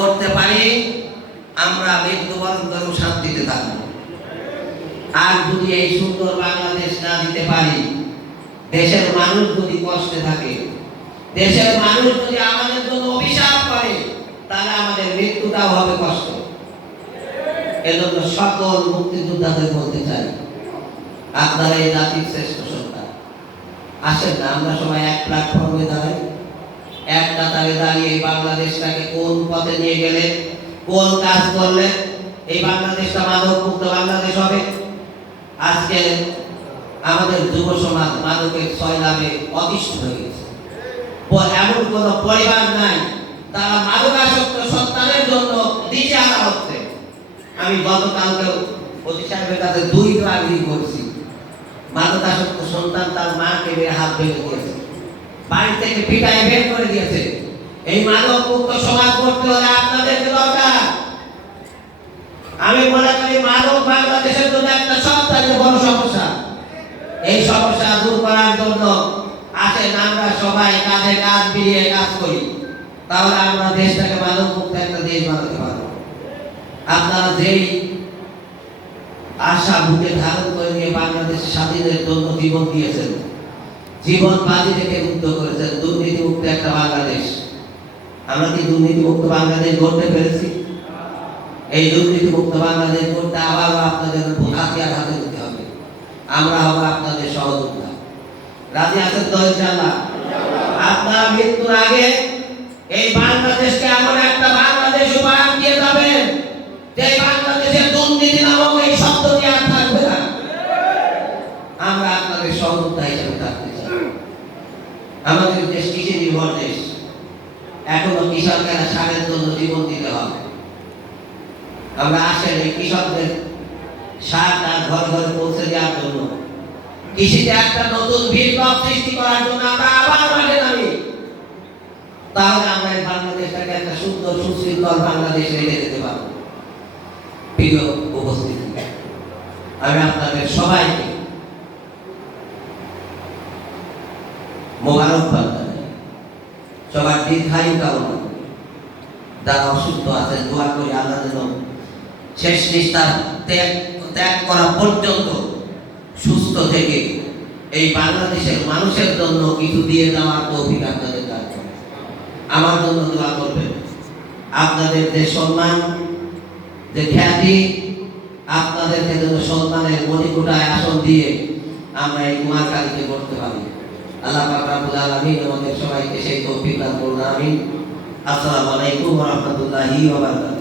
করতে পারি আমরা মৃত্যুবরণ করে শান্তিতে থাকবো। আর যদি এই সুন্দর বাংলাদেশ না দিতে পারি, দেশের মানুষ যদি কষ্টে থাকে, দেশের মানুষ যদি আমাদের জন্য অভিশাপ করে, তাহলে আমাদের মৃত্যুটাও হবে কষ্ট। এজন্য সকল মুক্তিযোদ্ধাদের বলতে চাই, আপনারা এই জাতির শ্রেষ্ঠ সন্তান। আসেন না আমরা সবাই এক প্ল্যাটফর্মে দাঁড়াই, এক কাতারে দাঁড়িয়ে এই বাংলাদেশটাকে কোন পথে নিয়ে গেলে, কোন কাজ করলে এই বাংলাদেশটা মাদক মুক্ত বাংলাদেশ হবে। আজকে আমাদের যুব সমাজ মাদকের সয়লাভে অতিষ্ঠ হয়ে গেছে। এমন কোন পরিবার নাই তারা মাদকাসক্ত সন্তানের জন্য নিচে আনা হচ্ছে। আমি গতকালকেও অতি সাহেবের কাছে 2 বার করছি, মাদকাসক্ত সন্তান তার মাকে মেরে হাত ভেঙে দিয়েছে, বাড়ি থেকে পিটায় বের করে দিয়েছে। এই মাদক মুক্ত সমাজ করতে হলে আপনাদের দরকার। আমি মনে করি মাদক বাংলাদেশের জন্য একটা সবথেকে বড় সমস্যা। এই সমস্যা দূর করার জন্য আসেন আমরা সবাই কাঁধে কাঁধ মিলিয়ে কাজ করি, তাহলে আমরা দেশটাকে মাদক মুক্ত একটা দেশ বানাতে পারবো। আপনারা যেই আশা বুকে ধারণ করে নিয়ে বাংলাদেশের স্বাধীনের জন্য জীবন দিয়েছেন, জীবন বাজি রেখে মুক্ত করেছেন দুর্নীতি মুক্ত একটা বাংলাদেশ। আমরা কি দুর্নীতি মুক্ত বাংলাদেশ গড়তে পেরেছি? এই দুর্নীতি মুক্ত বাংলাদেশ গড়তে আবারও আপনাদের হাতিয়ার হাতে নিতে হবে। আমরা হবো আপনাদের সহযোগিতা। রাজি আছেন তো ইনশাআল্লাহ? আপনারা মৃত্যুর আগে এই বাংলাদেশকে এমন একটা বাংলাদেশ উপহার দিয়ে যাবেন যে বাংলাদেশের দুর্নীতি নামক এই শব্দটি আর থাকবে না। আমরা আপনাদের সহযোগিতা হিসেবে থাকতে চাই। আমাদের দেশ কৃষি নির্ভর দেশ, এখনো কৃষকেরা সারের জন্য জীবন দিতে হবে। আমরা আসলে কৃষকদের সার তার ঘরে ঘরে পৌঁছে দেওয়ার জন্য, কৃষিতে একটা নতুন বিপ্লব সৃষ্টি করার জন্য আমরা আবার মাঠে নামি। তাহলে আমরা এই বাংলাদেশটাকে একটা সুন্দর সুশৃঙ্খল বাংলাদেশ রেখে দিতে পারব। প্রিয় উপস্থিতি, আমি আপনাদের সবাইকে মোবারকবাদ জানাই, সবার দীর্ঘায়ু কামনা করি। যারা অসুস্থ আছেন দোয়া করি আল্লাহ যেন শেষ নিঃশ্বাস ত্যাগ করা পর্যন্ত সুস্থ থেকে এই বাংলাদেশের মানুষের জন্য কিছু দিয়ে যাওয়ার তৌফিক আপনাদের দান করেন। আমার জন্য দোয়া করবেন। আপনাদের যে সম্মান, যে খ্যাতি, আপনাদেরকে যেন সম্মানের মণিকূটায় আসন দিয়ে আমরা এই কুমারকালীকে করতে পারি। আল্লাহ পাক রব্বুল আলামিন আমাদের সবাইকে সেই তৌফিক দান করুন। আমিন। আসসালামু আলাইকুম ওয়া রাহমাতুল্লাহি ওয়া বারাকাতুহু।